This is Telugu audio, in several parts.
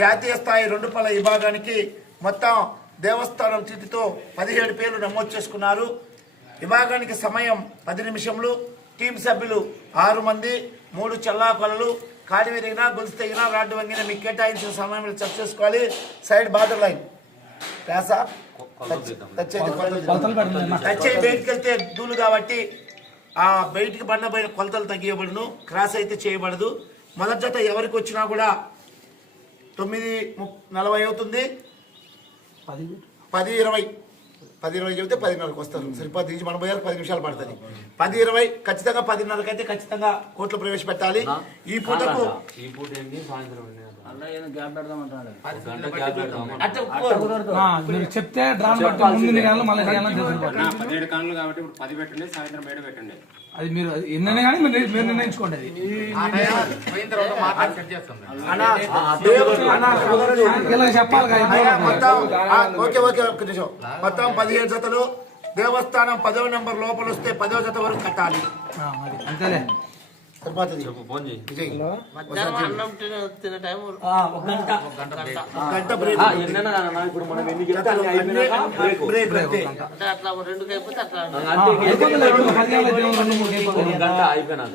జాతీయ స్థాయి రెండు పళ్ళ విభాగానికి మొత్తం దేవస్థానం చీటితో పదిహేడు పేర్లు నమోదు చేసుకున్నారు. విభాగానికి సమయం పది నిమిషములు. టీం సభ్యులు ఆరు మంది మూడు చల్లాకొలలు కాడి విరిగినా గొలుసు తెగినా రాడ్డు వంగిన మీకు కేటాయించిన సమయంలో చెక్ చేసుకోవాలి. Side border line. Pyaasa touch బయటికి వెళ్తే దూలు కాబట్టి ఆ బయటికి బండపైన కొలతలు తగ్గియబడును. క్రాస్ అయితే చేయబడదు. మొదటి జత ఎవరికి వచ్చినా కూడా తొమ్మిది ము- నలభై అవుతుంది? పది. పది ఇరవై. పది ఇరవై చెబితే పదిన్నరకు వస్తారు. సరిపోతుంది నుంచి మన పోయారు పది నిమిషాలు పడుతుంది. పది ఇరవై ఖచ్చితంగా పదిన్నరకు అయితే ఖచ్చితంగా కోర్టులో ప్రవేశపెట్టాలి. ఈ పూటకు ఈ పూట మీరు చెప్తే డ్రాన్ ముందు నెలలు మళ్ళీ పదిహేడు కాబట్టి ఇప్పుడు పది పెట్టండి సాయంత్రం ఏడు పెట్టండి అది మీరు అది ఎన్నైనా కానీ మీరు మీరు నిర్ణయించుకోండి అది. ఇలా చెప్పాలి మొత్తం ఆ, ఓకే ఓకే ఒక్క నిమిషం మొత్తం పదిహేడు జతలు దేవస్థానం పదవ నెంబర్ లోపల వస్తే పదవ జత వరకు కట్టాలి అంతేలే సరిపోతుంది చెప్పు ఫోన్ చేయి విజయ్ మధ్యాహ్నం అన్నం తినే టైం గంట బ్రేక్ ఇప్పుడు మనం ఎన్ని చెప్తే బ్రేక్. బ్రేక్ అంటే అట్లా రెండు అయిపోతే అట్లా గంట అయిపోయినాక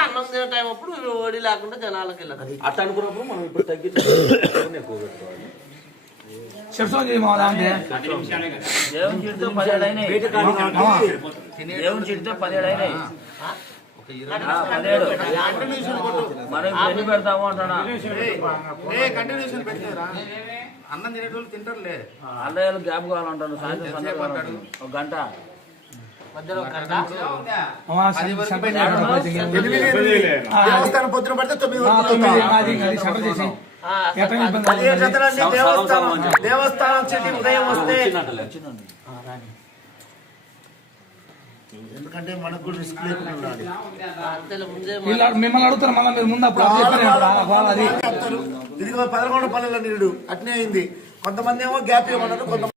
అన్నం తినే అప్పుడు ఓడి లేకుండా జనాలకి వెళ్ళదు అట్లా అనుకున్నప్పుడు మనం ఇప్పుడు తగ్గించి ఎక్కువ పెట్టుకోవాలి చెప్తాం చేయి మా అంటే దేవుని చిడితే పదిహేడు అయినాయి దేవుని చిడితే పదిహేడు అయినాయి ఆ, పదిహేడు మనం ఇప్పుడు ఎన్ని పెడతాము అంటున్నా కంటిన్యూషన్ పెట్టారా అన్నం తినేటోళ్ళు తింటారులే. గ్యాప్ కావాలంటాను సాయంత్రం. ఒక గంట. దేవస్థానం పొద్దున పడితే తొమ్మిది దేవస్థానం. దేవస్థానం చెట్టు ఉదయం వస్తే ఎందుకంటే మనకు కూడా రిస్క్ లేకుండా ఉండాలి. అంతేలే ముందే వీళ్ళు మిమ్మల్ని అడుగుతారు మళ్ళీ మీరు ముందు అప్పుడు అది పదకొండు పల్లెల నీడు అట్నే అయింది. కొంతమంది ఏమో గ్యాప్ ఇవ్వమన్నారు కొంతమంది